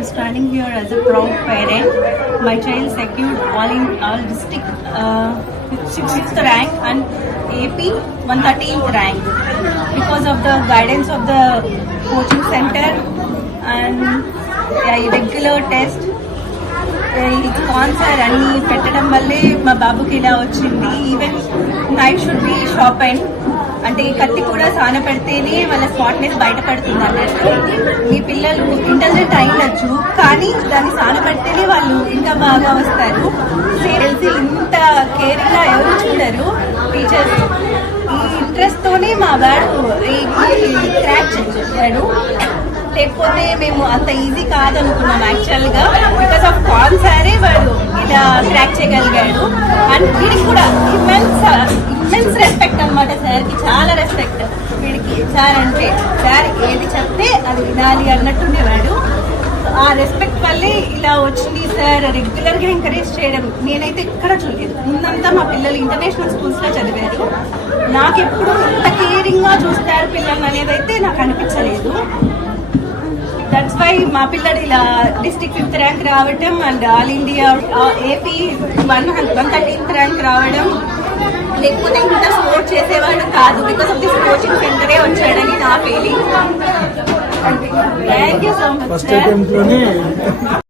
I'm standing here as a proud parent. My child secured all district 6th rank and AP 113th rank because of the guidance of the coaching center and regular test. ఈ sponsor అన్ని పెట్టడం వల్లే మా బాబుకి ఇలా వచ్చింది. Even night should be shop and అంటే ఈ కత్తి కూడా సాన పెడితేనే వాళ్ళ స్మార్ట్నెస్ బయటపడుతుంది అన్నట్టు. మీ పిల్లలు ఇంటెలిజెంట్ అయినచ్చు కానీ దాన్ని సాన పెడితేనే వాళ్ళు ఇంకా బాగా వస్తారు. తెలిసి ఇంత కేరింగ్ గా ఎవరు చూడరు టీచర్స్. ఈ ఇంట్రెస్ట్ తోనే మా వాడు క్రాక్ చేశాడు. లేకపోతే మేము అంత ఈజీ కాదనుకున్నాం యాక్చువల్ గా. బికాస్ ఆఫ్ కాన్సరే వాడు ఇలా క్రాక్ చేయగలిగాడు. అండ్ వీడికి కూడా ఇమ్మెన్స్ రెస్పెక్ట్ అనమాట. సార్కి చాలా రెస్పెక్ట్ వీడికి. సార్ అంటే సార్ ఏది చెప్తే అది వినాలి అన్నట్టుండేవాడు. ఆ రెస్పెక్ట్ వల్లే ఇలా వచ్చింది. సార్ రెగ్యులర్ గా ఎంకరేజ్ చేయడం నేనైతే ఎక్కడ చూడలేదు. ముందంతా మా పిల్లలు ఇంటర్నేషనల్ స్కూల్స్ లో చదివారు. నాకెప్పుడు ఇంత కేరింగ్ గా చూస్తారు పిల్లలు అనేది అయితే నాకు అనిపించలేదు. దట్స్ వై మా పిల్లడు ఇలా డిస్ట్రిక్ట్ 5th ర్యాంక్ రావడం and all India AP 113th rank రావడం. లేకపోతే ఇంత స్పోర్ట్ చేసేవాడు కాదు. బికాస్ ఆఫ్ దిస్ కోచింగ్ సెంటరే వచ్చాడని నా feeling. Thank you so much.